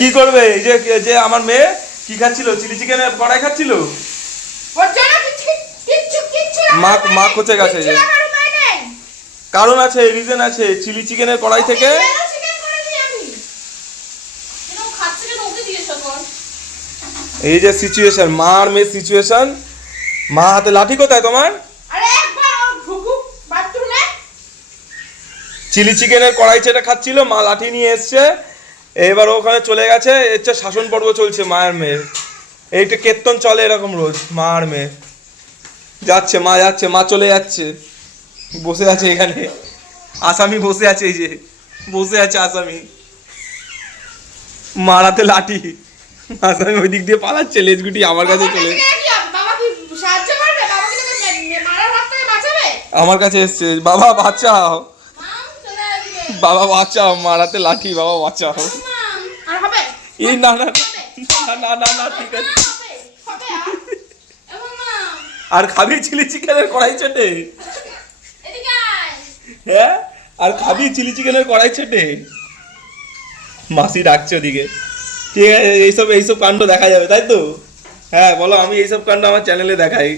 কি করবে? এই যে যে আমার মেয়ে কি খাচ্ছিল, চিলি চিকেনের কড়াই খাচ্ছিল। মা মা কোচে গেছে যে, কারণ আছে, রিজন আছে, চিলি চিকেনের কড়াই থেকে। এই যে সিচুয়েশন, মা আর মেয়ের সিচুয়েশন। মা হাতে লাঠি কোথায় তোমার? চিলি চিকেনের কড়াই চেটে খাচ্ছিল, মা লাঠি নিয়ে এসছে, এবার ওখানে চলে গেছে। এর শাসন পর্ব চলছে মায়ের মেয়ের। এইটা কীর্তন চলে এরকম রোজ, মা আর মেয়ে। যাচ্ছে মা, যাচ্ছে মা, চলে যাচ্ছে। বসে আছে এখানে আসামি, বসে আছে, এই যে বসে আছে আসামি, মারাতে লাঠি। আসামি ওই দিক দিয়ে পালাচ্ছে, লেজগুটি আমার কাছে চলে, আমার কাছে এসছে। বাবা বাঁচাও, বাবা বাঁচাও, মারাতে লাঠি, বাবা বাঁচাও। এই না না না না না না, ঠিক আছে। আর খাবি চিলি চিকেনের কড়াই চেটে? হ্যাঁ, আর খাবি চিলি চিকেনের কড়াই চেটে? মাসি ডাকছে ওদিকে। ঠিক আছে, এইসব এইসব কাণ্ড দেখা যাবে, তাই তো? হ্যাঁ বলো, আমি এইসব কাণ্ড আমার চ্যানেলে দেখাই।